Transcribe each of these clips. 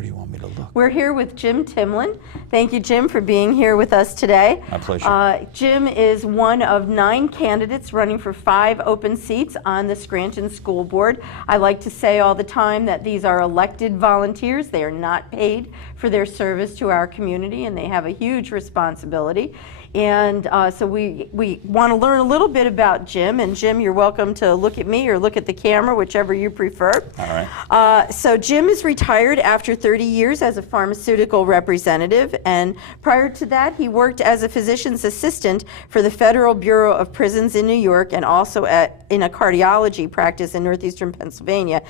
Where do you want me to look? We're here with Jim Timlin. Thank you, Jim, for being here with us today. My pleasure. Jim is one of 9 candidates running for 5 open seats on the Scranton School Board. I like to say all the time that these are elected volunteers. They are not paid for their service to our community, and they have a huge responsibility. And so we want to learn a little bit about Jim. And Jim, you're welcome to look at me or look at the camera, whichever you prefer. All right. So Jim is retired after 30 years as a pharmaceutical representative. And prior to that, he worked as a physician's assistant for the Federal Bureau of Prisons in New York and also in a cardiology practice in northeastern Pennsylvania.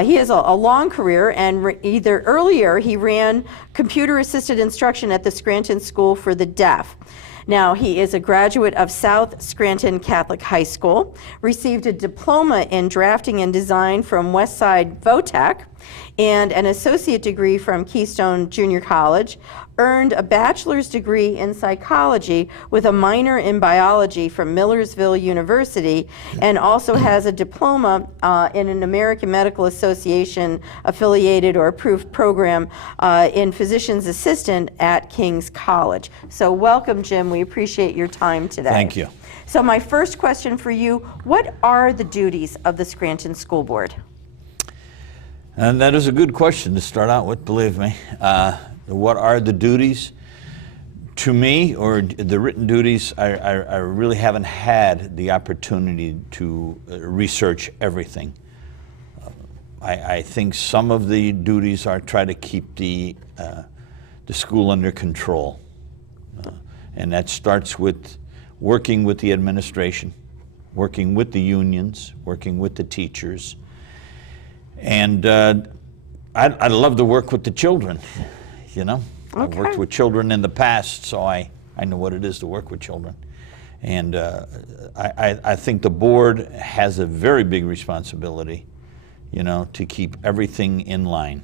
He has a long career, and earlier he ran computer-assisted instruction at the Scranton School for the Deaf. Now, he is a graduate of South Scranton Catholic High School, received a diploma in drafting and design from Westside Votech, and an associate degree from Keystone Junior College, earned a bachelor's degree in psychology with a minor in biology from Millersville University, and also has a diploma in an American Medical Association affiliated or approved program in physician's assistant at King's College. So welcome, Jim. We appreciate your time today. Thank you. So my first question for you, what are the duties of the Scranton School Board? And that is a good question to start out with, believe me. What are the duties? To me, or the written duties, I really haven't had the opportunity to research everything. I think some of the duties are try to keep the school under control. And that starts with working with the administration, working with the unions, working with the teachers. And I love to work with the children, you know. Okay. I've worked with children in the past, so I know what it is to work with children. And I think the board has a very big responsibility, you know, to keep everything in line,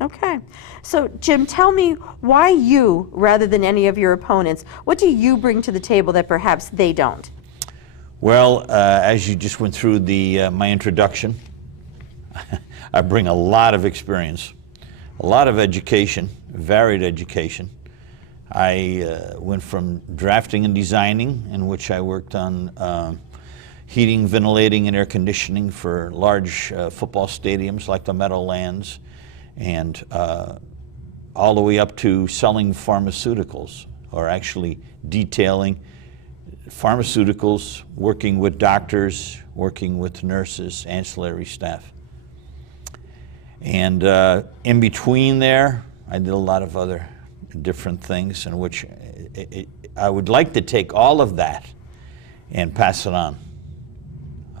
Okay. So, Jim, tell me why you, rather than any of your opponents, what do you bring to the table that perhaps they don't? Well, as you just went through my introduction, I bring a lot of experience, a lot of education, varied education. I went from drafting and designing, in which I worked on heating, ventilating, and air conditioning for large football stadiums like the Meadowlands, and all the way up to selling pharmaceuticals, or actually detailing pharmaceuticals, working with doctors, working with nurses, ancillary staff. And in between there, I did a lot of other different things in which I would like to take all of that and pass it on.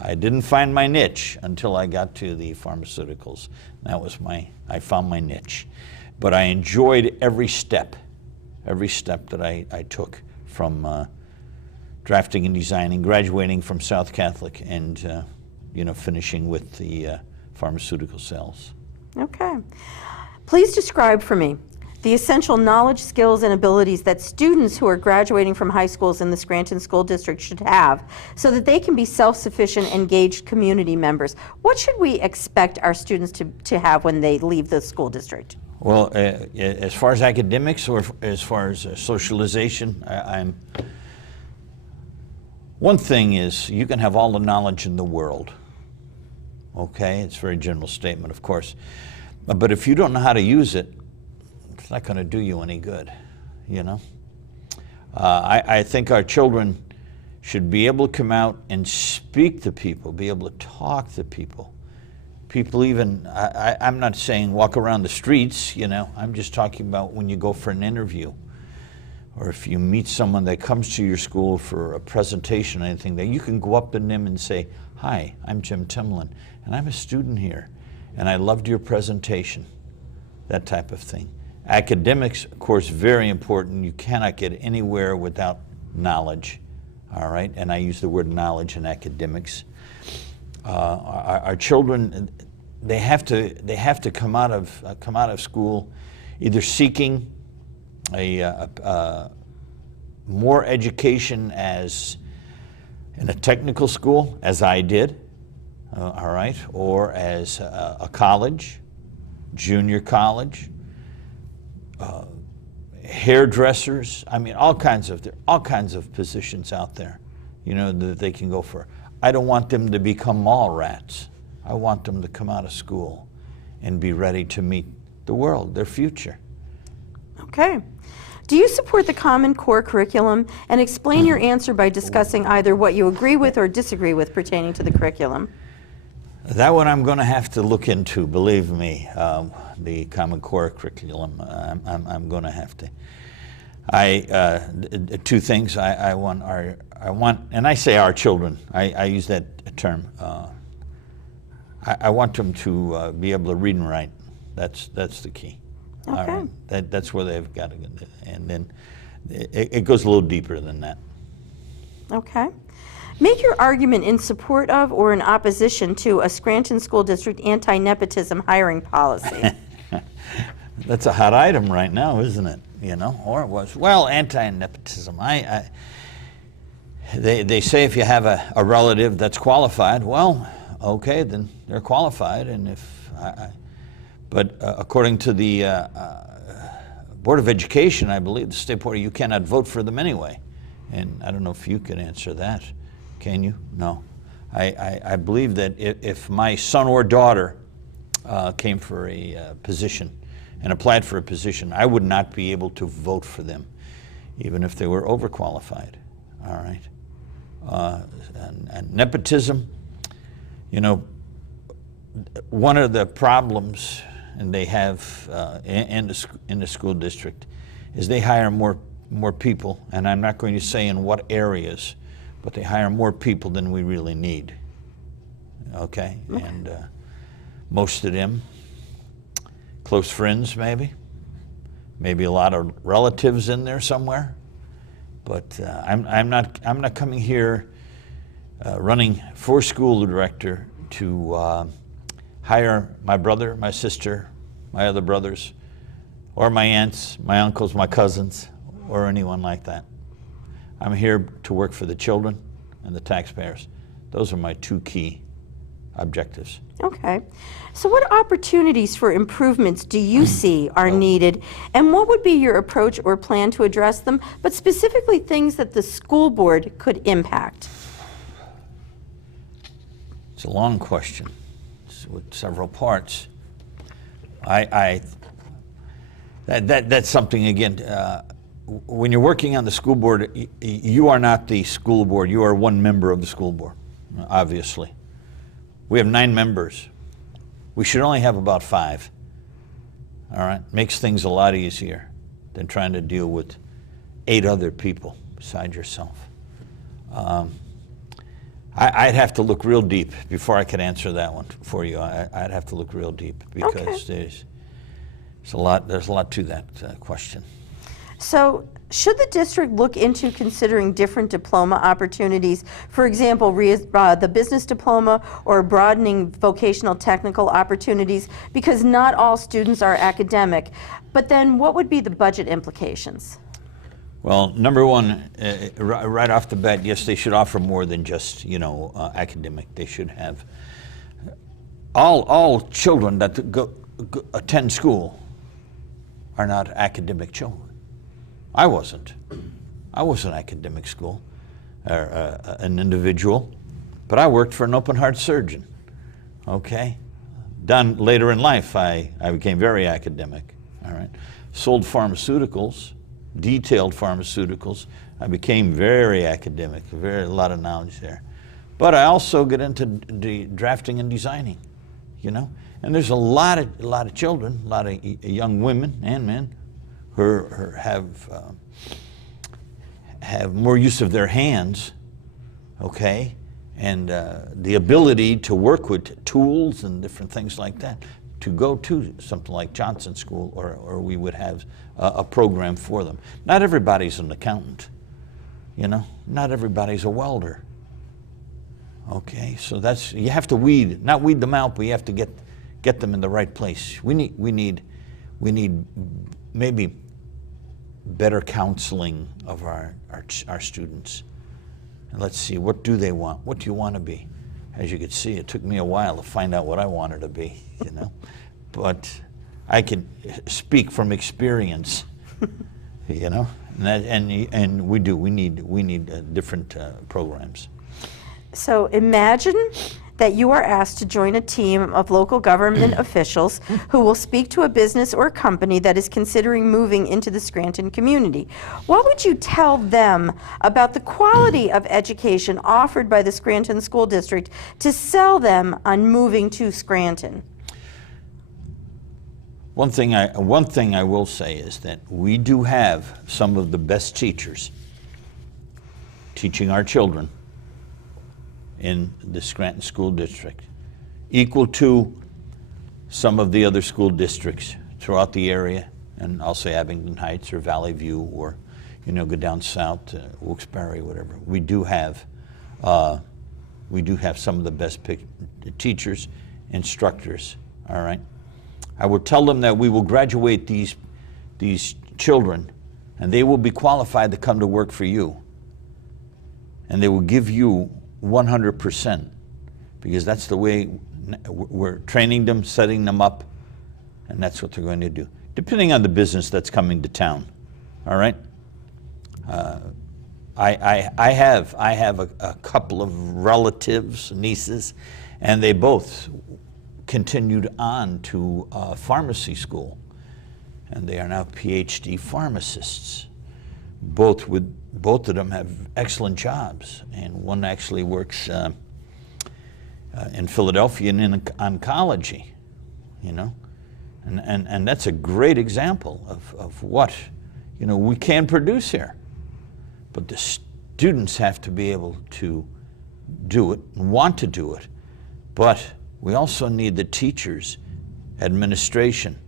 I didn't find my niche until I got to the pharmaceuticals. That was I found my niche. But I enjoyed every step that I took from drafting and designing, graduating from South Catholic, and you know, finishing with the pharmaceutical sales. Okay. Please describe for me the essential knowledge, skills, and abilities that students who are graduating from high schools in the Scranton School District should have so that they can be self-sufficient, engaged community members. What should we expect our students to have when they leave the school district? Well, as far as academics or as far as socialization, one thing is you can have all the knowledge in the world. Okay, it's a very general statement, of course. But if you don't know how to use it, it's not going to do you any good, you know. I think our children should be able to come out and speak to people, be able to talk to people. People even, I'm not saying walk around the streets, you know. I'm just talking about when you go for an interview, or if you meet someone that comes to your school for a presentation or anything, that you can go up to them and say, "Hi, I'm Jim Timlin, and I'm a student here, and I loved your presentation," that type of thing. Academics, of course, very important. You cannot get anywhere without knowledge, all right? And I use the word knowledge in academics. Our children, they have to come out of school either seeking a more education as in a technical school, as I did, all right, or as a college, junior college, hairdressers. I mean, all kinds of positions out there, you know, that they can go for. I don't want them to become mall rats. I want them to come out of school and be ready to meet the world, their future. Okay. Do you support the Common Core curriculum? And explain your answer by discussing either what you agree with or disagree with pertaining to the curriculum. That one I'm going to have to look into, believe me, the Common Core curriculum. I'm going to have to. Two things I want, and I say our children, I use that term. I want them to be able to read and write. That's the key. Okay. All right. That's where they've got to go. And then it goes a little deeper than that. Okay. Make your argument in support of or in opposition to a Scranton School District anti-nepotism hiring policy. That's a hot item right now, isn't it? You know, or it was. Well, anti-nepotism. They say if you have a relative that's qualified, well, okay, then they're qualified. And but according to the Board of Education, I believe, the State Board, you cannot vote for them anyway. And I don't know if you can answer that. Can you? No. I believe that if my son or daughter came for a position and applied for a position, I would not be able to vote for them, even if they were overqualified. All right. And nepotism, you know, one of the problems, and they have in the school district, is they hire more people, and I'm not going to say in what areas, but they hire more people than we really need. Okay? And most of them, close friends maybe a lot of relatives in there somewhere. But I'm not coming here running for school director to hire my brother, my sister, my other brothers, or my aunts, my uncles, my cousins, or anyone like that. I'm here to work for the children and the taxpayers. Those are my two key objectives. Okay. So what opportunities for improvements do you see are needed, and what would be your approach or plan to address them, but specifically things that the school board could impact? It's a long question with several parts. That's something, again, when you're working on the school board, you are not the school board. You are one member of the school board, obviously. We have 9 members. We should only have about 5. All right? Makes things a lot easier than trying to deal with 8 other people besides yourself. I'd have to look real deep before I could answer that one for you. I'd have to look real deep because there's a lot to that question. So should the district look into considering different diploma opportunities, for example, the business diploma or broadening vocational technical opportunities, because not all students are academic, but then what would be the budget implications? Well, number one, right off the bat, yes, they should offer more than just, academic. They should have all children that attend school are not academic children. I wasn't academic school, or an individual, but I worked for an open heart surgeon. Okay, done later in life, I became very academic. All right, sold pharmaceuticals. Detailed pharmaceuticals. I became very academic, a lot of knowledge there. But I also get into drafting and designing, and there's a lot of children, a lot of young women and men who have more use of their hands, okay, and the ability to work with tools and different things like that, to go to something like Johnson School, or we would have a program for them. Not everybody's an accountant, not everybody's a welder. Okay, so you have to not weed them out, but you have to get them in the right place. We need maybe better counseling of our students. And let's see, what do they want? What do you want to be? As you can see, it took me a while to find out what I wanted to be, But I can speak from experience, you know, and we do. We need different programs. So imagine that you are asked to join a team of local government officials who will speak to a business or company that is considering moving into the Scranton community. What would you tell them about the quality of education offered by the Scranton School District to sell them on moving to Scranton? One thing I will say is that we do have some of the best teachers teaching our children in the Scranton School District, equal to some of the other school districts throughout the area, and I'll say Abington Heights or Valley View, or go down south to Wilkes-Barre, whatever. We do have some of the best teachers, instructors. All right, I will tell them that we will graduate these children, and they will be qualified to come to work for you, and they will give you 100%, because that's the way we're training them, setting them up, and that's what they're going to do, depending on the business that's coming to town. All right. I have a couple of relatives, nieces, and they both continued on to pharmacy school, and they are now PhD pharmacists. Both of them have excellent jobs, and one actually works in Philadelphia in oncology, and that's a great example of what we can produce here. But the students have to be able to do it and want to do it. But we also need the teachers, administration,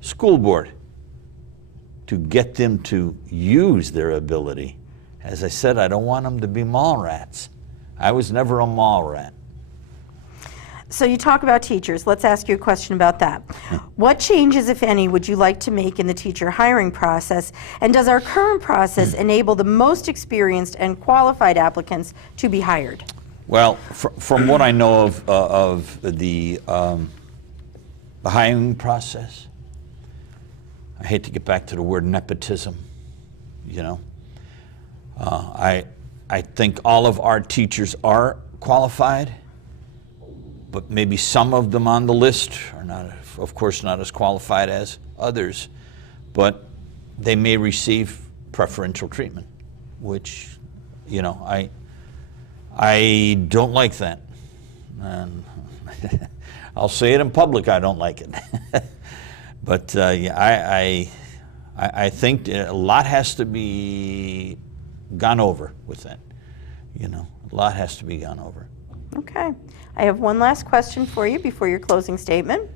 school board, to get them to use their ability. As I said, I don't want them to be mall rats. I was never a mall rat. So you talk about teachers. Let's ask you a question about that. What changes, if any, would you like to make in the teacher hiring process? And does our current process enable the most experienced and qualified applicants to be hired? Well, from what I know of the hiring process, I hate to get back to the word nepotism, I think all of our teachers are qualified, but maybe some of them on the list are not, of course, not as qualified as others, but they may receive preferential treatment, which, I don't like that. And I'll say it in public, I don't like it. But I think a lot has to be gone over with that. A lot has to be gone over. Okay. I have one last question for you before your closing statement.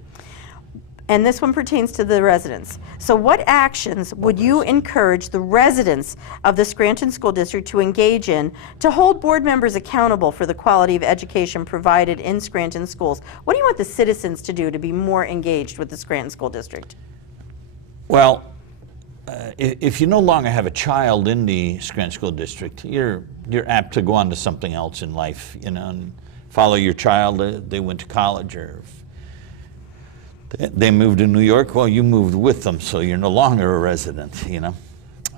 And this one pertains to the residents. So what actions would you encourage the residents of the Scranton School District to engage in to hold board members accountable for the quality of education provided in Scranton schools? What do you want the citizens to do to be more engaged with the Scranton School District? Well, if you no longer have a child in the Scranton School District, you're apt to go on to something else in life, and follow your child. They went to college, or they moved to New York. Well, you moved with them, so you're no longer a resident.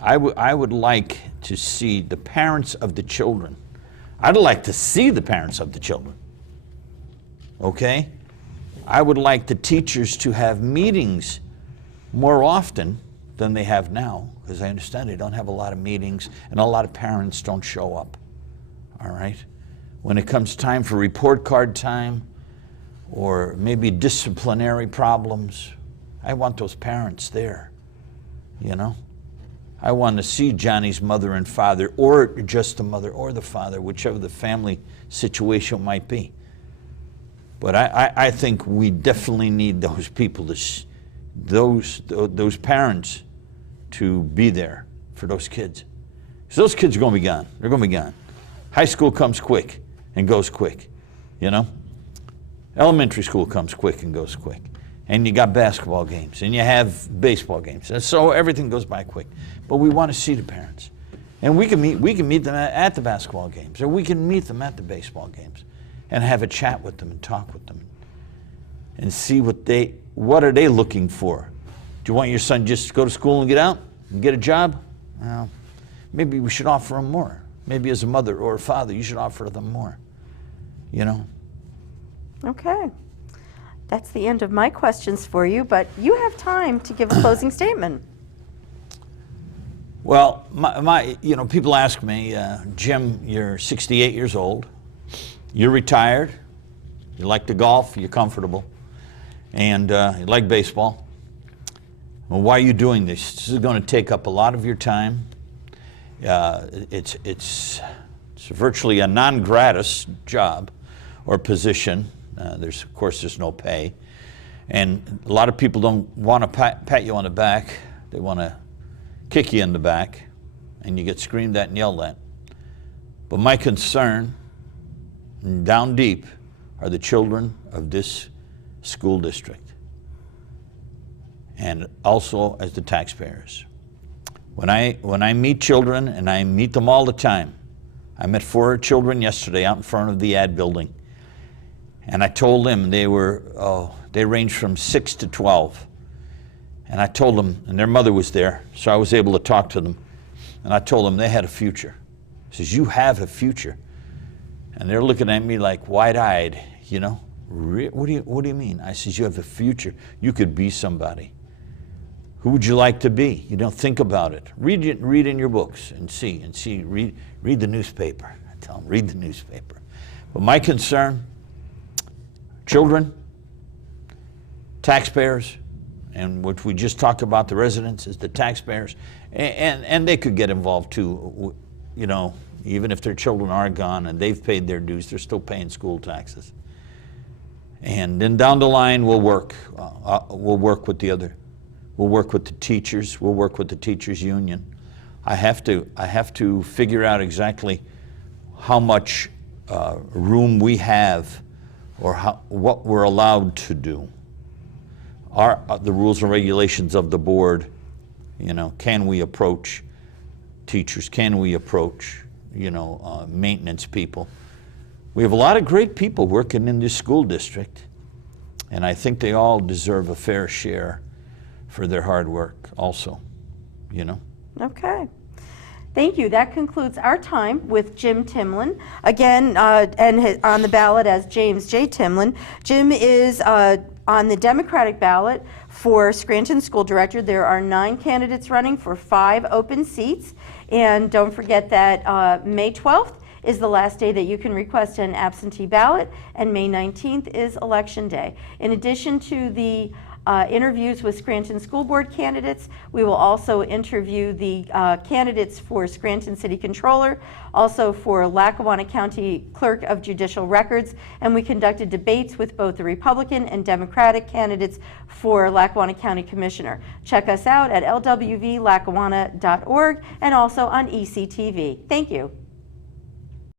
I would like to see the parents of the children. I'd like to see the parents of the children. Okay, I would like the teachers to have meetings more often than they have now, because I understand they don't have a lot of meetings, and a lot of parents don't show up. All right, when it comes time for report card time, or maybe disciplinary problems, I want those parents there, I want to see Johnny's mother and father, or just the mother or the father, whichever the family situation might be. But I think we definitely need those people, those parents, to be there for those kids. Because those kids are going to be gone. They're going to be gone. High school comes quick and goes quick, Elementary school comes quick and goes quick. And you got basketball games, and you have baseball games. And so everything goes by quick. But we want to see the parents. And we can meet them at the basketball games, or we can meet them at the baseball games and have a chat with them and talk with them and see what they what are they looking for? Do you want your son just to go to school and get out and get a job? Well, maybe we should offer them more. Maybe as a mother or a father, you should offer them more, you know? Okay. That's the end of my questions for you, but you have time to give a closing statement. Well, you know, people ask me, Jim, you're 68 years old, you're retired, you like to golf, you're comfortable, and you like baseball. Well, why are you doing this? This is going to take up a lot of your time. It's virtually a non-gratis job or position. Of course, there's no pay. And a lot of people don't want to pat you on the back. They want to kick you in the back, and you get screamed at and yelled at. But my concern, down deep, are the children of this school district, and also as the taxpayers. When I meet children, and I meet them all the time, I met 4 children yesterday out in front of the ad building, and I told them they ranged from 6 to 12. And I told them, and their mother was there, so I was able to talk to them. And I told them they had a future. I says, you have a future. And they're looking at me like wide-eyed, you know. What do you mean? I says, you have a future. You could be somebody. Who would you like to be? You don't think about it. Read in your books and see. Read the newspaper. I tell them, read the newspaper. But my concern, children, taxpayers, and what we just talked about, the residents, is the taxpayers, and they could get involved too, you know, even if their children are gone and they've paid their dues, they're still paying school taxes. And then down the line, we'll work with the teachers, we'll work with the teachers union. I have to figure out exactly how much room we have, or what we're allowed to do. Are the rules and regulations of the board, you know, can we approach teachers? Can we approach, you know, maintenance people? We have a lot of great people working in this school district, and I think they all deserve a fair share for their hard work also, you know. Okay. Thank you. That concludes our time with Jim Timlin. Again, and on the ballot as James J. Timlin. Jim is on the Democratic ballot for Scranton School Director. There are 9 candidates running for 5 open seats. And don't forget that May 12th is the last day that you can request an absentee ballot, and May 19th is Election Day. In addition to the interviews with Scranton School Board candidates, we will also interview the candidates for Scranton City Controller, also for Lackawanna County Clerk of Judicial Records, and we conducted debates with both the Republican and Democratic candidates for Lackawanna County Commissioner. Check us out at lwvlackawanna.org and also on ECTV. Thank you.